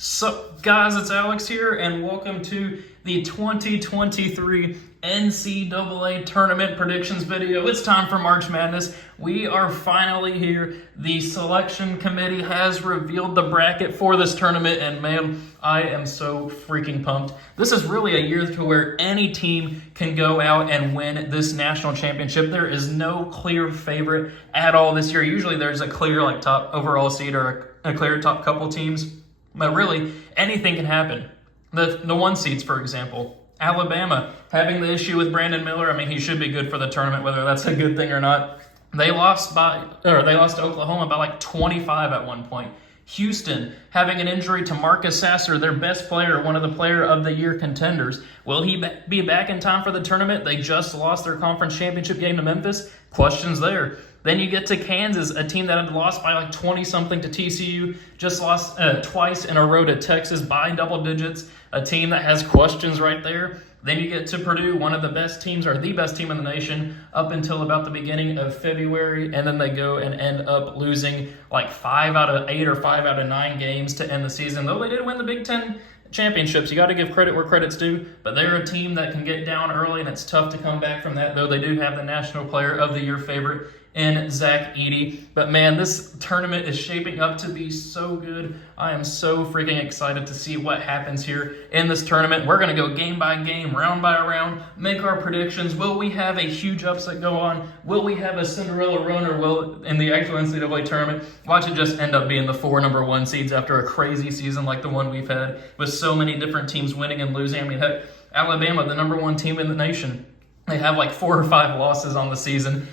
Sup guys, it's Alex here and welcome to the 2023 NCAA tournament predictions video. It's time for March Madness. We are finally here. The selection committee has revealed the bracket for this tournament and man, I am so freaking pumped. This is really a year to where any team can go out and win this national championship. There is no clear favorite at all this year. Usually there's a clear top overall seed or a clear top couple teams. But really, anything can happen. The one seeds, for example, Alabama having the issue with Brandon Miller. I mean, he should be good for the tournament, whether that's a good thing or not. They lost to Oklahoma by like 25 at one point. Houston having an injury to Marcus Sasser, their best player, one of the player of the year contenders. Will he be back in time for the tournament? They just lost their conference championship game to Memphis. Questions there. Then you get to Kansas, a team that had lost by like 20-something to TCU, just lost twice in a row to Texas by double digits, a team that has questions right there. Then you get to Purdue, one of the best teams, or the best team in the nation, up until about the beginning of February, and then they go and end up losing like 5 out of 8 or 5 out of 9 games to end the season, though they did win the Big Ten championships. You got to give credit where credit's due, but they're a team that can get down early, and it's tough to come back from that, though they do have the National Player of the Year favorite in Zach Edey. But man, this tournament is shaping up to be so good. I am so freaking excited to see what happens here in this tournament. We're going to go game by game, round by round, make our predictions. Will we have a huge upset go on? Will we have a Cinderella run, or will, in the actual NCAA tournament, watch it just end up being the 4 number 1 seeds after a crazy season like the one we've had with so many different teams winning and losing? I mean, heck, Alabama, the number 1 team in the nation, they have like 4 or 5 losses on the season.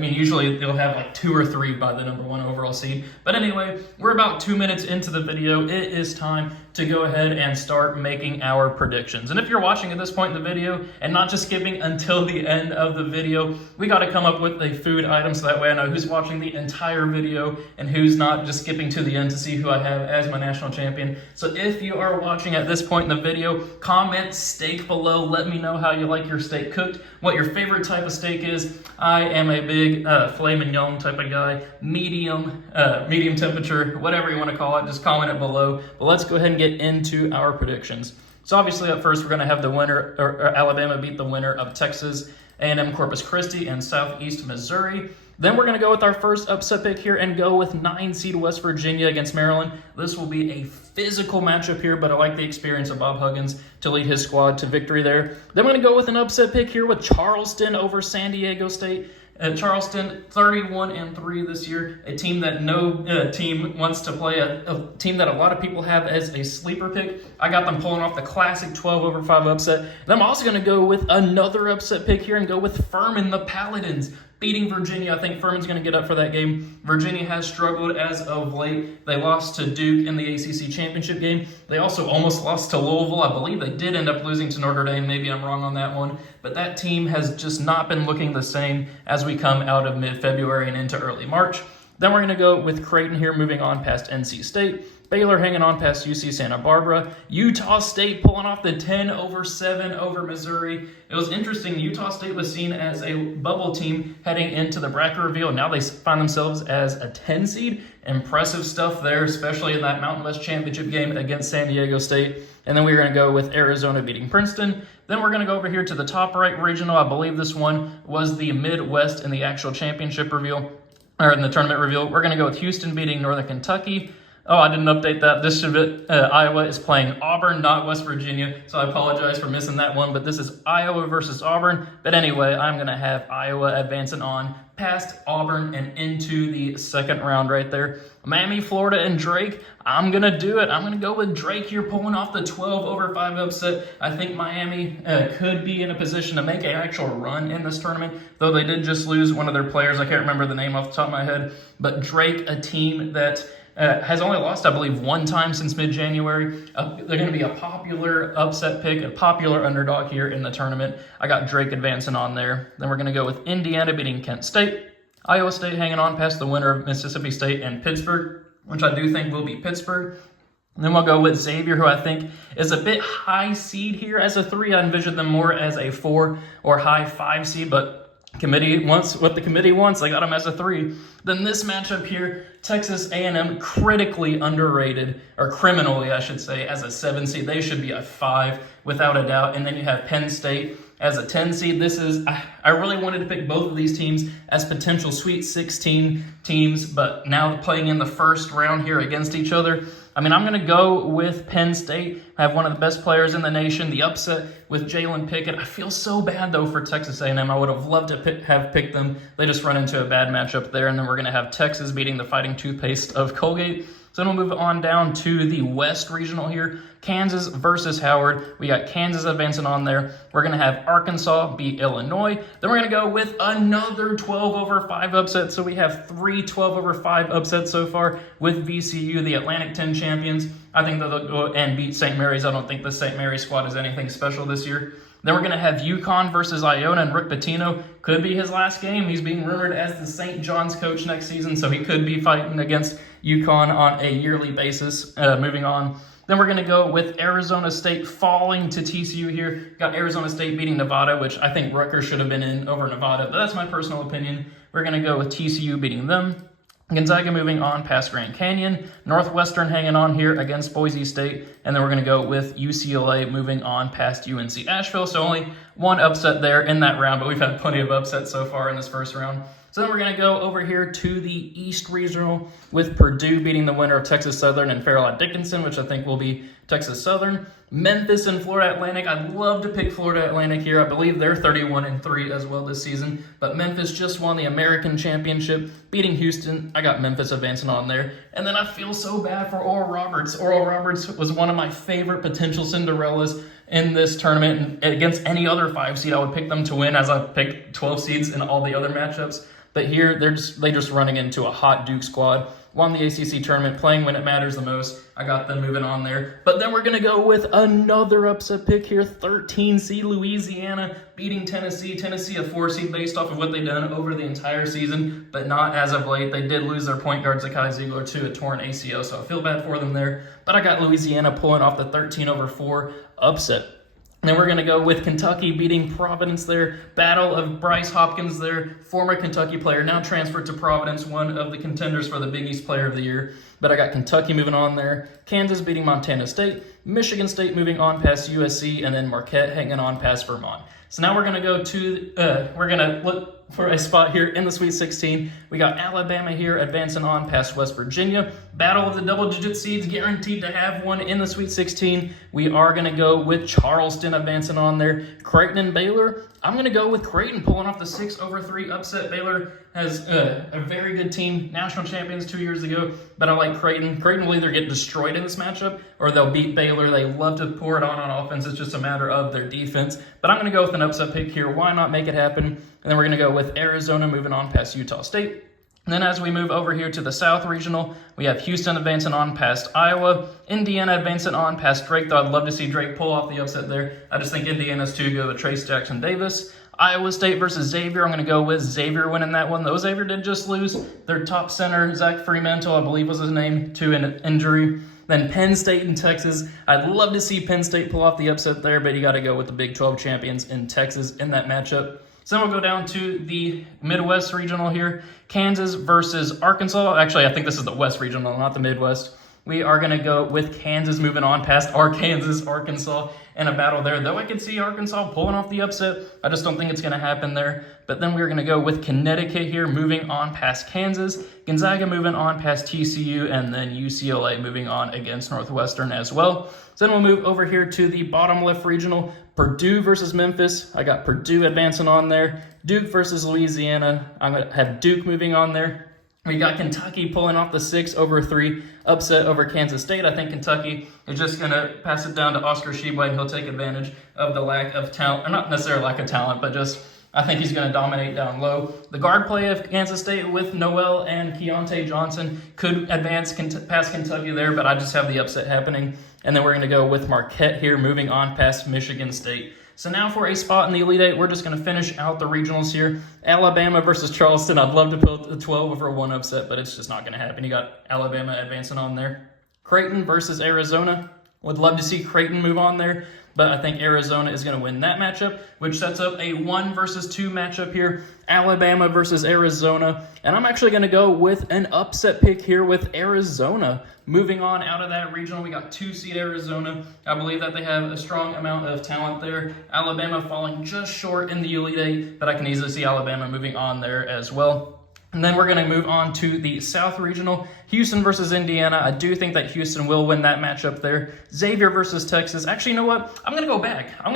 Usually they'll have like 2 or 3 by the number 1 overall seed. But anyway, we're about 2 minutes into the video. It is time to go ahead and start making our predictions. And if you're watching at this point in the video and not just skipping until the end of the video, we got to come up with a food item so that way I know who's watching the entire video and who's not, just skipping to the end to see who I have as my national champion. So if you are watching at this point in the video, comment steak below. Let me know how you like your steak cooked, what your favorite type of steak is. I am a big filet mignon type of guy, medium temperature, whatever you want to call it, just comment it below. But let's go ahead and get into our predictions. So obviously up first, we're going to have the winner, or Alabama beat the winner of Texas A&M Corpus Christi and Southeast Missouri. Then we're going to go with our first upset pick here and go with 9 seed West Virginia against Maryland. This will be a physical matchup here, but I like the experience of Bob Huggins to lead his squad to victory there. Then we're going to go with an upset pick here with Charleston over San Diego State. Charleston 31-3 this year, a team that no team wants to play, a team that a lot of people have as a sleeper pick. I got them pulling off the classic 12-5 upset. Then I'm also going to go with another upset pick here and go with Furman, the Paladins, beating Virginia. I think Furman's going to get up for that game. Virginia has struggled as of late. They lost to Duke in the ACC championship game. They also almost lost to Louisville. I believe they did end up losing to Notre Dame. Maybe I'm wrong on that one. But that team has just not been looking the same as we come out of mid-February and into early March. Then we're going to go with Creighton here, moving on past NC State. Baylor hanging on past UC Santa Barbara. Utah State pulling off the 10-7 over Missouri. It was interesting. Utah State was seen as a bubble team heading into the bracket reveal. Now they find themselves as a 10 seed. Impressive stuff there, especially in that Mountain West Championship game against San Diego State. And then we're going to go with Arizona beating Princeton. Then we're going to go over here to the top right regional. I believe this one was the Midwest in the actual championship reveal, or in the tournament reveal. We're going to go with Houston beating Northern Kentucky. Oh, I didn't update that. This should be, Iowa is playing Auburn, not West Virginia, so I apologize for missing that one, but this is Iowa versus Auburn. But anyway, I'm going to have Iowa advancing on past Auburn and into the second round right there. Miami, Florida, and Drake, I'm going to do it. I'm going to go with Drake here, pulling off the 12-5 upset. I think Miami could be in a position to make an actual run in this tournament, though they did just lose one of their players. I can't remember the name off the top of my head, but Drake, a team that has only lost, I believe, 1 time since mid-January. They're going to be a popular upset pick, a popular underdog here in the tournament. I got Drake advancing on there. Then we're going to go with Indiana beating Kent State. Iowa State hanging on past the winner of Mississippi State and Pittsburgh, which I do think will be Pittsburgh. And then we'll go with Xavier, who I think is a bit high seed here as a 3. I envision them more as a 4 or high 5 seed, but Committee wants what the committee wants. I got them as a 3. Then this matchup here, Texas A&M critically underrated, or criminally, I should say, as a 7 seed. They should be a 5 without a doubt. And then you have Penn State as a 10 seed. I really wanted to pick both of these teams as potential Sweet 16 teams, but now playing in the first round here against each other, I mean, I'm going to go with Penn State. I have one of the best players in the nation, the upset with Jalen Pickett. I feel so bad, though, for Texas A&M. I would have loved to have picked them. They just run into a bad matchup there, and then we're going to have Texas beating the Fighting Toothpaste of Colgate. So then we'll move on down to the West Regional here. Kansas versus Howard. We got Kansas advancing on there. We're going to have Arkansas beat Illinois. Then we're going to go with another 12/5 upset. So we have 3 12/5 upsets so far with VCU, the Atlantic 10 champions. I think they'll go and beat St. Mary's. I don't think the St. Mary's squad is anything special this year. Then we're going to have UConn versus Iona, and Rick Pitino could be his last game. He's being rumored as the St. John's coach next season, so he could be fighting against UConn on a yearly basis. Moving on. Then we're going to go with Arizona State falling to TCU here. Got Arizona State beating Nevada, which I think Rutgers should have been in over Nevada, but that's my personal opinion. We're going to go with TCU beating them. Gonzaga moving on past Grand Canyon. Northwestern hanging on here against Boise State. And then we're going to go with UCLA moving on past UNC Asheville. So only one upset there in that round, but we've had plenty of upsets so far in this first round. So then we're going to go over here to the East Regional with Purdue beating the winner of Texas Southern and Fairleigh Dickinson, which I think will be Texas Southern. Memphis and Florida Atlantic. I'd love to pick Florida Atlantic here. I believe they're 31-3 as well this season. But Memphis just won the American Championship, beating Houston. I got Memphis advancing on there. And then I feel so bad for Oral Roberts. Oral Roberts was one of my favorite potential Cinderellas in this tournament. And against any other 5 seed, I would pick them to win, as I picked 12 seeds in all the other matchups. But here, they just running into a hot Duke squad. Won the ACC tournament, playing when it matters the most. I got them moving on there. But then we're going to go with another upset pick here. 13 seed Louisiana beating Tennessee. Tennessee a 4 seed based off of what they've done over the entire season, but not as of late. They did lose their point guard, Zakai Ziegler, to a torn ACL, so I feel bad for them there. But I got Louisiana pulling off the 13/4 upset. And then we're going to go with Kentucky beating Providence there. Battle of Bryce Hopkins there, former Kentucky player, now transferred to Providence, one of the contenders for the Big East Player of the Year. But I got Kentucky moving on there. Kansas beating Montana State. Michigan State moving on past USC. And then Marquette hanging on past Vermont. So now we're going to go to, we're going to look for a spot here in the Sweet 16. We got Alabama here advancing on past West Virginia. Battle of the double-digit seeds, guaranteed to have one in the Sweet 16. We are going to go with Charleston advancing on there. Creighton and Baylor. I'm going to go with Creighton pulling off the 6/3 upset. Baylor has a very good team, national champions 2 years ago, but I like Creighton. Creighton will either get destroyed in this matchup or they'll beat Baylor. They love to pour it on offense. It's just a matter of their defense. But I'm going to go with an upset pick here. Why not make it happen? And then we're going to go with Arizona moving on past Utah State. And then as we move over here to the South Regional, we have Houston advancing on past Iowa, Indiana advancing on past Drake, though I'd love to see Drake pull off the upset there. I just think Indiana's too good with Trace Jackson Davis. Iowa State versus Xavier, I'm going to go with Xavier winning that one. Though Xavier did just lose their top center, Zach Fremantle, I believe was his name, to an injury. Then Penn State and Texas. I'd love to see Penn State pull off the upset there, but you got to go with the Big 12 champions in Texas in that matchup. So then we'll go down to the Midwest Regional here. Kansas versus Arkansas. Actually, I think this is the West Regional, not the Midwest. We are going to go with Kansas moving on past Arkansas in a battle there. Though I could see Arkansas pulling off the upset, I just don't think it's going to happen there. But then we're going to go with Connecticut here, moving on past Kansas. Gonzaga moving on past TCU, and then UCLA moving on against Northwestern as well. So then we'll move over here to the bottom left regional. Purdue versus Memphis. I got Purdue advancing on there. Duke versus Louisiana. I'm going to have Duke moving on there. We got Kentucky pulling off the 6/3 upset over Kansas State. I think Kentucky is just going to pass it down to Oscar Tshiebwe, and he'll take advantage of the lack of talent, or not necessarily lack of talent, but just I think he's going to dominate down low. The guard play of Kansas State with Noel and Keontae Johnson could advance past Kentucky there, but I just have the upset happening. And then we're going to go with Marquette here, moving on past Michigan State. So now for a spot in the Elite Eight, we're just going to finish out the regionals here. Alabama versus Charleston. I'd love to put the 12/1 upset, but it's just not going to happen. You got Alabama advancing on there. Creighton versus Arizona. Would love to see Creighton move on there, but I think Arizona is going to win that matchup, which sets up a 1 versus 2 matchup here, Alabama versus Arizona. And I'm actually going to go with an upset pick here with Arizona. Moving on out of that regional, we got 2-seed Arizona. I believe that they have a strong amount of talent there. Alabama falling just short in the Elite Eight, but I can easily see Alabama moving on there as well. And then we're going to move on to the South Regional, Houston versus Indiana. I do think that Houston will win that matchup there. Xavier versus Texas. Actually, you know what? I'm going to go back. I'm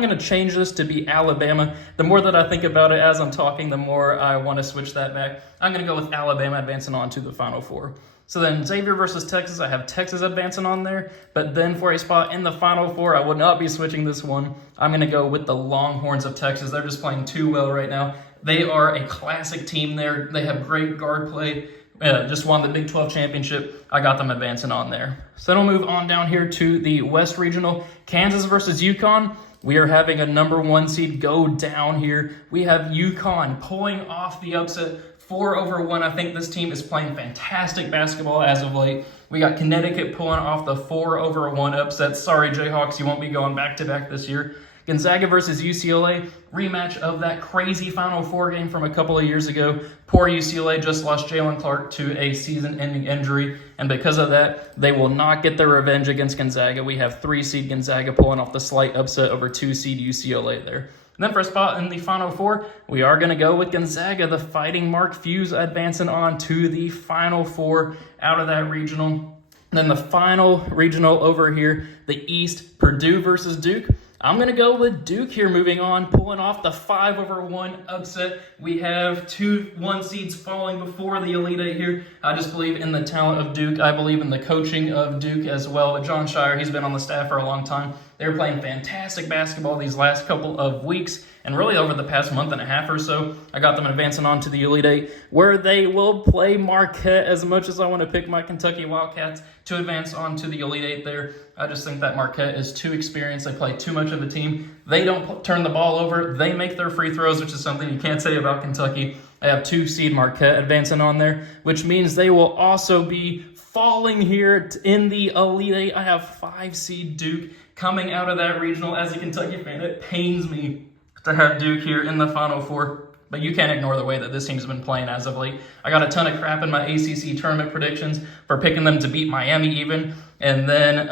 going to change this to be Alabama. The more that I think about it as I'm talking, the more I want to switch that back. I'm going to go with Alabama advancing on to the Final Four. So then Xavier versus Texas, I have Texas advancing on there. But then for a spot in the Final Four, I would not be switching this one. I'm going to go with the Longhorns of Texas. They're just playing too well right now. They are a classic team there. They have great guard play. Just won the Big 12 championship. I got them advancing on there. So then we'll move on down here to the West Regional. Kansas versus UConn. We are having a number 1 seed go down here. We have UConn pulling off the upset 4-1. I think this team is playing fantastic basketball as of late. We got Connecticut pulling off the 4-1 upset. Sorry, Jayhawks, you won't be going back-to-back this year. Gonzaga versus UCLA, rematch of that crazy Final Four game from a couple of years ago. Poor UCLA just lost Jalen Clark to a season-ending injury, and because of that, they will not get their revenge against Gonzaga. We have 3-seed Gonzaga pulling off the slight upset over 2-seed UCLA there. And then for a spot in the Final Four, we are going to go with Gonzaga, the Fighting Mark Fuse, advancing on to the Final Four out of that regional. And then the final regional over here, the East, Purdue versus Duke. I'm going to go with Duke here moving on, pulling off the 5-1 upset. We have 2 1-seeds falling before the Elite Eight here. I just believe in the talent of Duke. I believe in the coaching of Duke as well. But John Shire, he's been on the staff for a long time. They're playing fantastic basketball these last couple of weeks, and really over the past month and a half or so. I got them advancing on to the Elite Eight, where they will play Marquette. As much as I want to pick my Kentucky Wildcats to advance on to the Elite Eight there, I just think that Marquette is too experienced. They play too much of a team. They don't turn the ball over. They make their free throws, which is something you can't say about Kentucky. I have 2-seed Marquette advancing on there, which means they will also be falling here in the Elite Eight. I have 5-seed Duke coming out of that regional. As a Kentucky fan, it pains me to have Duke here in the Final Four. But you can't ignore the way that this team's been playing as of late. I got a ton of crap in my ACC tournament predictions for picking them to beat Miami even, and then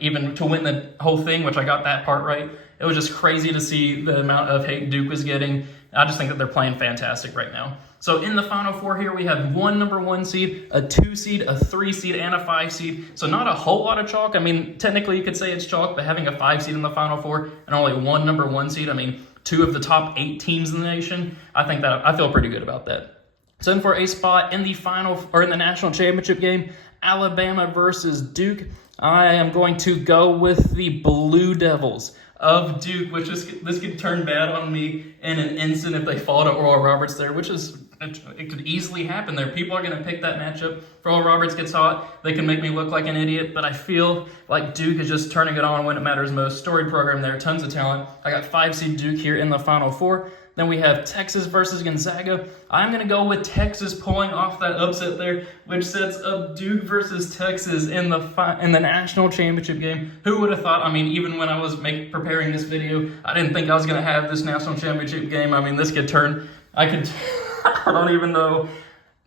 even to win the whole thing, which I got that part right. It was just crazy to see the amount of hate Duke was getting. I just think that they're playing fantastic right now. So in the Final Four here, we have 1 number 1 seed, a 2-seed, a 3-seed, and a 5-seed. So not a whole lot of chalk. I mean, technically you could say it's chalk, but having a 5-seed in the Final Four and only 1 number 1 seed, I mean, 2 of the top 8 teams in the nation, I feel pretty good about that. So then for a spot in the in the national championship game, Alabama versus Duke, I am going to go with the Blue Devils of Duke, which this could turn bad on me in an instant if they fall to Oral Roberts there, which is, it could easily happen there. People are going to pick that matchup. If Oral Roberts gets hot, they can make me look like an idiot, but I feel like Duke is just turning it on when it matters most. Storied program there, tons of talent. I got 5-seed Duke here in the Final Four. Then we have Texas versus Gonzaga. I'm going to go with Texas pulling off that upset there, which sets up Duke versus Texas in the national championship game. Who would have thought? I mean, even when I was preparing this video, I didn't think I was going to have this national championship game. I mean, this could turn, I don't even know.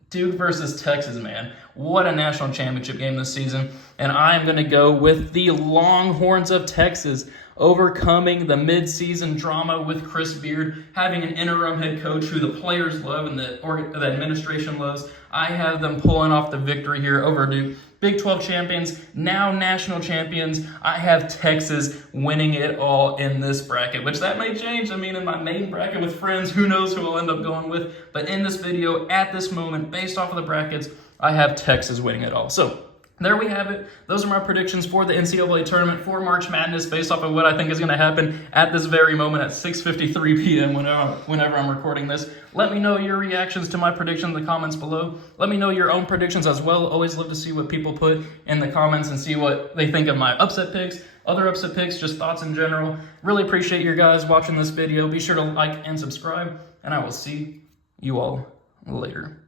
Duke versus Texas, man. What a national championship game this season. And I'm going to go with the Longhorns of Texas, overcoming the midseason drama with Chris Beard, having an interim head coach who the players love and the administration loves. I have them pulling off the victory here over Duke. Big 12 champions, now national champions. I have Texas winning it all in this bracket, which that may change. I mean, in my main bracket with friends, who knows who I'll end up going with. But in this video, at this moment, based off of the brackets, I have Texas winning it all. So there we have it. Those are my predictions for the NCAA tournament for March Madness based off of what I think is going to happen at this very moment at 6:53 p.m. whenever I'm recording this. Let me know your reactions to my prediction in the comments below. Let me know your own predictions as well. Always love to see what people put in the comments and see what they think of my upset picks, other upset picks, just thoughts in general. Really appreciate you guys watching this video. Be sure to like and subscribe, and I will see you all later.